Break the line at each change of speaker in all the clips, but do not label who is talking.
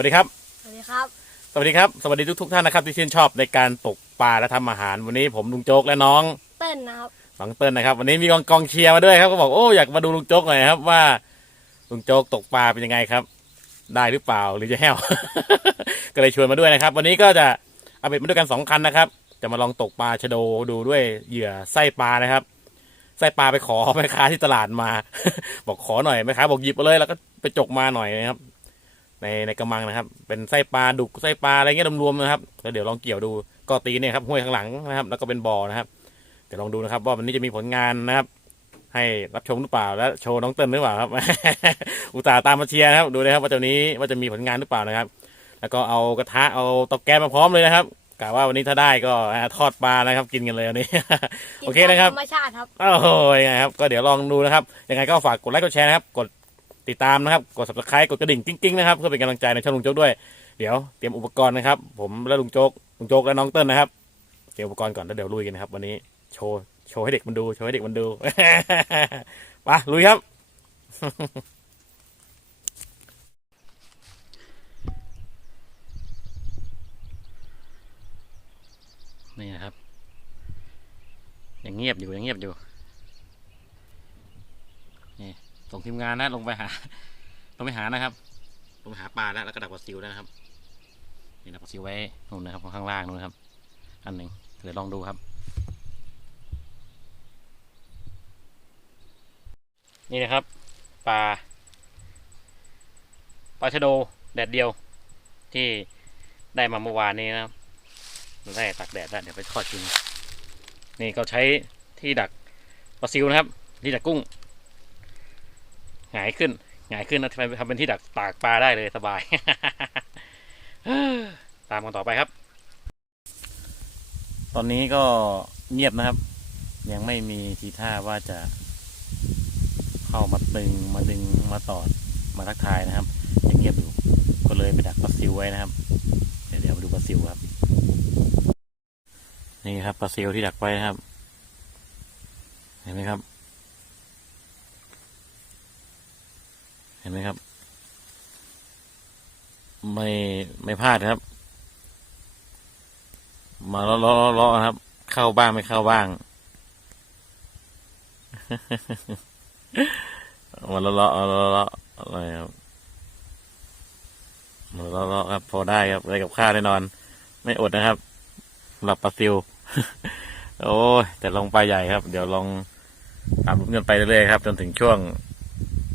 วัสดีครับ
สวัสดีครับ
สวัสดีครับ สวัสดีทุกทุกๆท่านนะครับที่ชื่นชอบในการตกปลาและทำอาหาร วันนี้ผมลุงโจ๊กและน้อง
เต้นนะครับ
น้องเติ้ลนะครับ วันนี้มีกองกองเชียร์มาด้วยครับก็บอกโอ้อยากมาดูลุงโจ๊กหน่อยครับว่าลุงโจ๊กตกปลาเป็นยังไงครับ ได้หรือเปล่าหรือจะแห้ว ก็เลยชวนมาด้วยนะครับ วันนี้ก็จะเอาเบ็ดมาด้วยกันสองคันนะครับ จะมาลองตกปลาชะโดดูด้วยเหยื่อไส้ปลานะครับไส้ปลาไปขอแม่ค้าที่ตลาดมา บอกขอหน่อยแม่ค้าบอกหยิบมาเลยแล้วก็ไปจกมาหน่อยนะครับ ในในกระมังนะครับ เป็นไส้ปลาดุกไส้ปลาอะไรเงี้ยรวมๆนะครับแล้วเดี๋ยวลองเกี่ยวดูก็ตีเนี่ยครับห้วยข้างหลังนะครับ แล้วก็เป็นบ่อนะครับเดี๋ยวลองดูนะครับ ว่าวันนี้จะมีผลงานนะครับ ให้รับชมหรือเปล่า และโชว์น้องเติ้ลหรือเปล่าครับ อุตส่าห์ตามมาเชียร์นะครับ ดูนะครับว่าเจ้านี้ว่าจะมีผลงานหรือเปล่านะครับ แล้วก็เอากระทะเอาเตาแก๊สมาพร้อมเลยนะครับกะว่าวันนี้ถ้าได้ก็ทอดปลานะครับ กินกันเลยวันนี้ โอเคนะครับ
ธรรมชาติครับ
โอ้โหยังไงครับ ก็เดี๋ยวลองดูนะครับยังไงก็ฝากกดไลค์กดแชร์นะครับกด ติดตามนะครับ กด subscribe กดกระดิ่งกิ้งๆนะครับเพื่อเป็นกำลังใจในช่องลุงโจ๊กด้วย เดี๋ยวเตรียมอุปกรณ์นะครับ ผมและลุงโจ๊กลุงโจ๊กและน้องเติ้ลนะครับเตรียมอุปกรณ์ก่อนแล้วเดี๋ยวลุยกันนะครับ วันนี้โชว์โชว์ให้เด็กมันดูโชว์ให้เด็กมันดู ไปลุยครับ นี่นะครับ ยังเงียบอยู่ยังเงียบอยู่นี่ ส่งทีมงานนะลงไปหาลงไปหานะครับ ลงไปหาปลาแล้วแล้วก็ดักปลาซิวแล้วนะครับนี่ดักปลาซิวไว้นู่นนะครับข้างล่างนู่นนะครับ อันหนึ่งเดี๋ยวลองดูครับ นี่นะครับปลาปลาชะโดแดดเดียวที่ได้มาเมื่อวานนี้นะครับเราได้ตักแดดแล้วเดี๋ยวไปทอดกินนี่ก็ใช้ที่ดักปลาซิวนะครับ ที่ดักกุ้ง หงายขึ้นหงายขึ้นนะทำเป็นที่ดักตากปลาได้เลยสบาย ตามกันต่อไปครับ ตอนนี้ก็เงียบนะครับ ยังไม่มีทีท่าว่าจะ เข้ามาตึงมาดึงมาตอดมาทักทายนะครับยังเงียบอยู่ก็เลยไปดักปลาซิวไว้นะครับ เดี๋ยวเดี๋ยวมาดูปลาซิวครับ นี่ครับปลาซิวที่ดักไว้นะครับ เห็นไหมครับ เห็นไหมครับ ไม่ไม่พลาดครับ มาลาะเลาะเลาะเลาะครับ เข้าบ้างไม่เข้าบ้างมาลาะลาะเลาะเลาะอะไรครับมาลาะลาะครับ พอได้ครับได้กับข้าวแน่นอน ไม่อดนะครับหรับปลาซิวโอ้ยแต่ลงปลาใหญ่ครับ เดี๋ยวลองตามลุ้นกันไปเรื่อยๆครับ จนถึงช่วง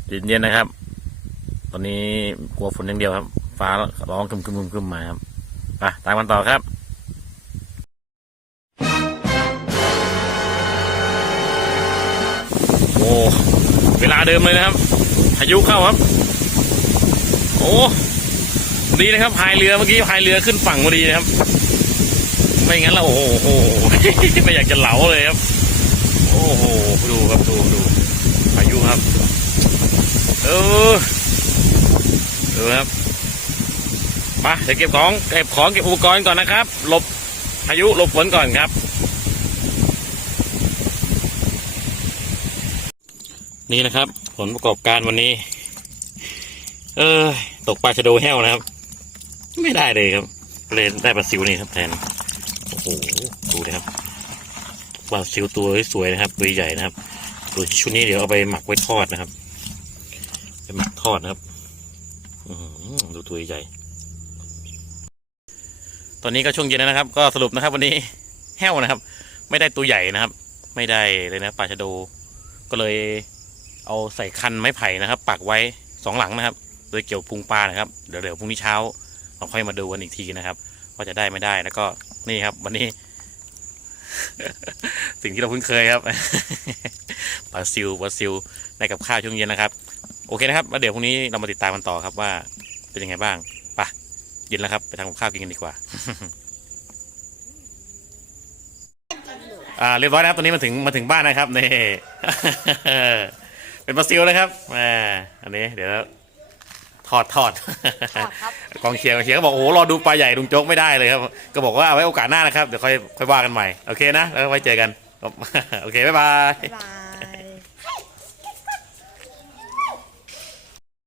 เย็นๆนะครับ อนนี้กลัวฝนอย่างเดียวครับ ฟ้าร้องคึมคึมคึมคึมมาครับไปตามกันต่อครับโอ้เวลาเดิมเลยนะครับพายุเข้าครับ โอ้ดีนะครับพายเรือเมื่อกี้พายเรือขึ้นฝั่งพอดีนะครับ ไม่งั้นแล้วโอ้โหไม่อยากจะเหลาเลยครับ โอ้โหดูครับดูดูพายุครับ เออ ดูครับมาเดี๋ยวเก็บของเก็บของเก็บอุปกรณ์ก่อนนะครับหลบพายุหลบฝนก่อนครับ นี่นะครับ ผลประกอบการวันนี้ เออตกปลาชะโดแห้วนะครับ ไม่ได้เลยครับเลยได้ปลาซิวนี่ครับแทนโอ้โหดูนะครับปลาซิวตัวสวยนะครับตัวใหญ่นะครับตัวชุดนี้เดี๋ยวเอาไปหมักไว้ทอดนะครับไปหมักทอดนะครับ ดูตัวใหญ่ ตอนนี้ก็ช่วงเย็นแล้วนะครับ ก็สรุปนะครับ วันนี้แห้วนะครับ ไม่ได้ตัวใหญ่นะครับ ไม่ได้เลยนะปลาชะโด ก็เลยเอาใส่คันไม้ไผ่นะครับ ปักไว้สองหลังนะครับ โดยเกี่ยวพุงปลานะครับ เดี๋ยวเดี๋ยวพรุ่งนี้เช้าเราค่อยมาดูกันอีกทีนะครับว่าจะได้ไม่ได้แล้วก็นี่ครับ วันนี้ สิ่งที่เราคุ้นเคยครับปลาซิวปลาซิวได้กับข้าวช่วงเย็นนะครับ โอเคนะครับแล้วเดี๋ยวพรุ่งนี้เรามาติดตามกันต่อครับว่าเป็นยังไงบ้างไปะเย็นแล้วครับ ไปทำกับข้าวกินกันดีกว่า อ่าเรียบร้อยนะครับตอนนี้มาถึงมาถึงบ้านนะครับนี่ เป็นปลาซิวนะครับอ่าอันนี้เดี๋ยวทอดทอด
ทอดครับ
กองเชียร์กองเชียร์ก็บอกโอ้โหรอดูปลาใหญ่ลุงโจ๊กไม่ได้เลยครับ ก็บอกว่าเอาไว้โอกาสหน้านะครับ เดี๋ยวค่อยค่อยว่ากันใหม่ โอเคนะ แล้วไว้เจอกัน โอเค บ๊ายบาย
บ๊ายบาย